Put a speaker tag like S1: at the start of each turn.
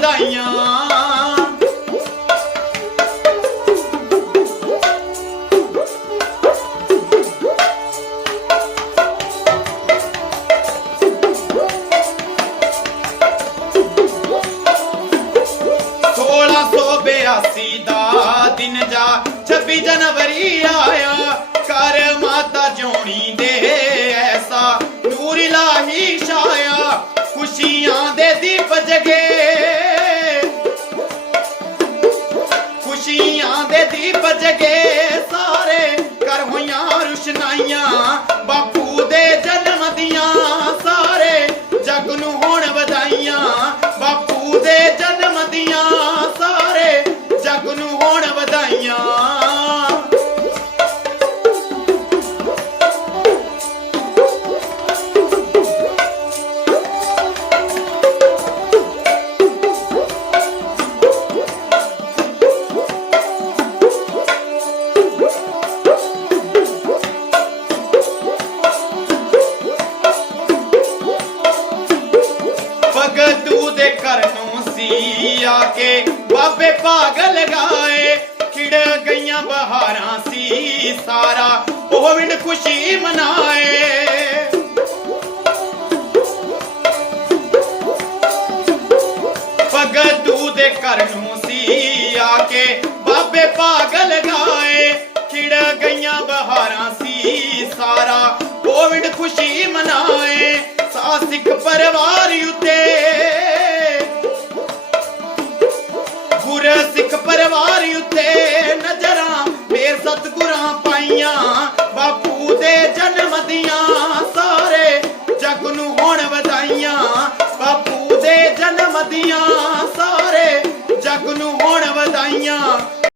S1: ਵਧਾਈਆਂ। ਸੋਲਾਂ ਸੌ ਬਿਆਸੀ ਦਾ ਦਿਨ ਜਾ 26 ਜਨਵਰੀ ਆਇਆ। ਕਰ ਮਾਤਾ ਜੋਣੀ ਦੇ ਐਸਾ ਨੂਰ ਇਲਾਹੀ ਛਾਇਆ ਖੁਸ਼ੀਆਂ ਦੇ ਦੀਪ ਸਾਰੇ। ਕਰ ਹੋਈਆਂ ਰੁਸ਼ਨਾਈਆਂ, ਬਾਪੂ ਦੇ ਜਨਮ ਦੀਆਂ ਸਾਰੇ। ਜਗ ਨੂੰ ਹੋਣ ਵਧਾਈਆਂ, ਬਾਪੂ ਦੇ ਜਨਮ ਦੀਆਂ ਸਾਰੇ। ਜਗ ਨੂੰ ਹੋਣ ਵਧਾਈਆਂ। ਸੀ ਆ ਕੇ ਬਾਬੇ ਭਾਗ ਲਗਾਏ ਖਿੜ ਗਈਆਂ ਬਹਾਰਾਂ ਸੀ ਸਾਰਾ, ਉਹ ਵਿੰਡ ਖੁਸ਼ੀ ਮਨਾਏ। ਭਗਤੂ ਦੇ ਘਰ ਨੂੰ ਸੀ ਆ ਕੇ ਬਾਬੇ ਭਾਗ ਲਗਾਏ ਖਿੜ ਗਈਆਂ ਬਹਾਰਾਂ ਸੀ ਸਾਰਾ ਕੋਵਿਡ ਖੁਸ਼ੀ ਮਨਾਏ। ਸਾ ਸਿੱਖ ਪਰਿਵਾਰ ਉਤੇ ਸਿੱਖ ਪਰਿਵਾਰ ਉੱਤੇ ਨਜ਼ਰਾਂ ਮੇਰ ਸਤਗੁਰਾਂ ਪਾਈਆਂ, ਬਾਪੂ ਦੇ ਜਨਮ ਦੀਆਂ, ਸਾਰੇ ਜਗ ਨੂੰ ਹੋਣ ਵਧਾਈਆਂ। ਬਾਪੂ ਦੇ ਜਨਮ ਦੀਆਂ, ਸਾਰੇ ਜਗ ਨੂੰ ਹੋਣ ਵਧਾਈਆਂ।